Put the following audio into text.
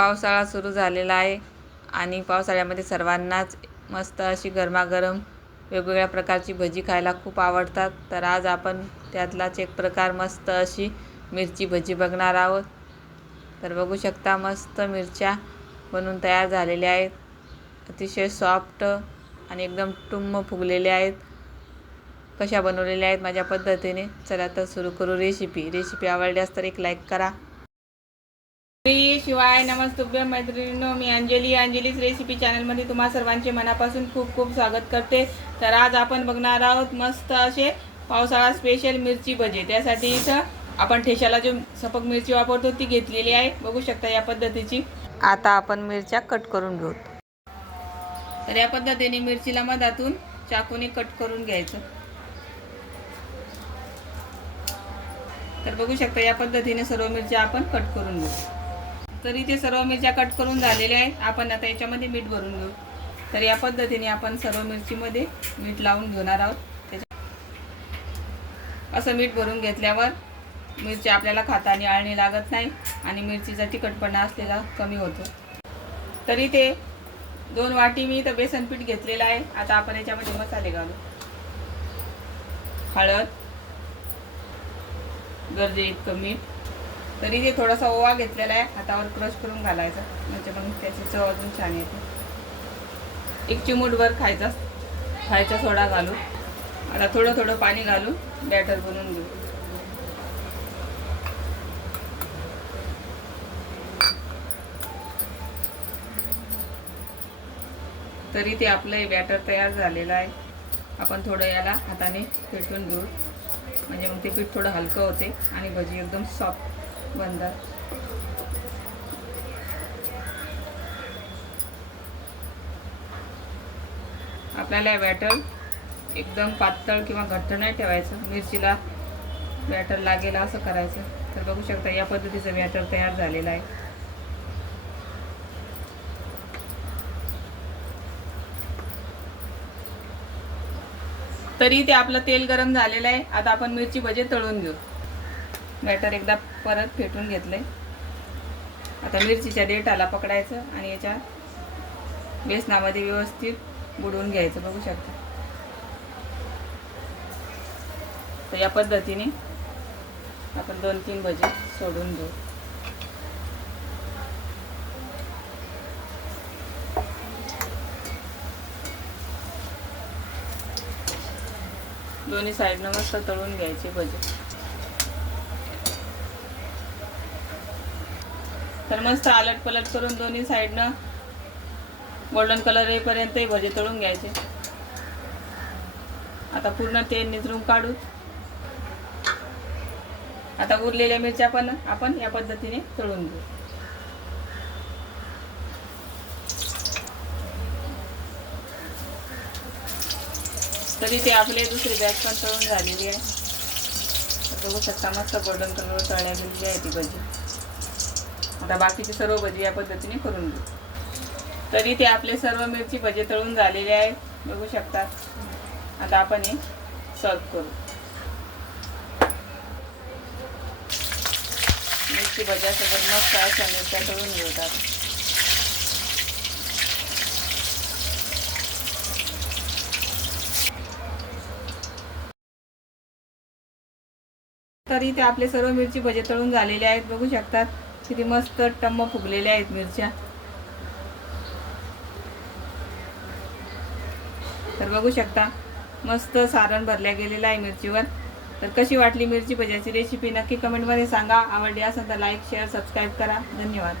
पावसाळा सुरू झालेला आहे आणि पावसाळ्यामध्ये सर्वांनाच मस्त अशी गरमागरम वेगवेगळ्या प्रकारची भजी खायला खूप आवडतात. तर आज आपण त्यातलाच एक प्रकार मस्त अशी मिरची भजी बघणार आहोत. तर बघू शकता मस्त मिरच्या बनून तयार झालेल्या आहेत. अतिशय सॉफ्ट आणि एकदम टुम्म फुगलेल्या आहेत. कशा बनवलेल्या आहेत माझ्या पद्धतीने. चला तर सुरू करू रेसिपी आवडल्यास तर एक लाईक करा. शिवाय नमस्तुभ्यं मैत्रिणींनो, मी अंजलीच रेसिपी चॅनलमध्ये तुम्हा सर्वांचे मनापासून खूप खूप स्वागत करते. तर आज आपण बघणार आहोत मस्त असे पावसाळा स्पेशल मिरची भजी. त्यासाठी इथं आपण ठेशाला जो सपक मिरची वापरतो ती घेतलेली आहे. बघू शकता या पद्धतीची. आता आपण मिरच्या कट करून घेऊ. तर या पद्धतीने मिरचीला मधातून चाकूने कट करून घ्यायचं. तर बघू शकता या पद्धतीने सर्व मिरच्या आपण कट करून घेऊ. तर इथे सर्व मिरच्या कट करून झालेल्या आहेत. आपण आता याच्यामध्ये मीठ भरून घेऊ. तर या पद्धतीने आपण सर्व मिरचीमध्ये मीठ लावून घेणार आहोत. असं मीठ भरून घेतल्यावर मिरची आपल्याला खाताना आळणी लागत नाही आणि मिरचीचा तिखटपणा असलेला कमी होतो. तर इथे 2 वाटी मी इथं बेसन पीठ घेतलेलं आहे. आता आपण याच्यामध्ये मसाले घालू. हळद, गरजे इतकं मीठ. तर इथे थोडासा ओवा घेतलेला आहे. हातावर क्रश करून घालायचा म्हणजे मग त्याची चव अजून छान येते. 1 चिमूटभर खायचा सोडा घालू. आता थोडं पाणी घालून बॅटर बनवून घेऊ. तर इथे आपलं हे बॅटर तयार झालेलं आहे. आपण थोडं याला हाताने फेटून घेऊ म्हणजे मग ते पीठ थोडं हलकं होते आणि भजी एकदम सॉफ्ट बनतात. आपल्याला बॅटर एकदम पातळ किंवा घट्ट नाही ठेवायचं. मिरचीला बॅटर लागेल असं करायचं. तर बघू शकता या पद्धतीचं बॅटर तयार झालेलं आहे. तरी ते आपलं तेल गरम झालेलं आहे. आता आपण मिरची भजी तळून घेऊ. बॅटर एकदा परत फेटून घेतलंय. आता मिरचीच्या देठाला पकडायचं आणि याच्या बेसनामध्ये व्यवस्थित बुडवून घ्यायचं. बघू शकता. तर या पद्धतीने आपण 2-3 भजी सोडून घेऊ. दोन्ही साईडनं मस्त तळून घ्यायची भजी. तर मस्त आलट पलट करून दोन्ही साईडनं गोल्डन कलर येईपर्यंत भजी तळून घ्यायचे. आता पूर्ण तेल निथरून काढू. आता उरलेल्या मिरच्या पण आपण या पद्धतीने तळून घेऊ. तरी ते आपले दुसरी बॅच पण तळून झालेली आहे. बघू शकता मस्त गोल्डन कलर तळल्या गेलेली आहे ती भजी. आता बाकीचे सर्व भजी या पद्धतीने करून घेऊ. तरी ते आपले सर्व मिरची भजी तळून झालेले आहे. बघू शकता. आता आपण हे सर्व करू. मिरची भज्यासोबत मस्त अशा मिरच्या तळून घेतात. तरी ते आपले सर्व मिरची भजी तळून झालेले आहेत. बघू शकतात किती मस्त टम्म फुगलेल्या आहेत मिरच्या. तर बघू शकता मस्त सारण भरल्या गेलेलं आहे मिरचीवर. तर कशी वाटली मिरची भज्याची रेसिपी नक्की कमेंटमध्ये सांगा. आवडली असेल तर लाईक, शेअर, सबस्क्राईब करा. धन्यवाद.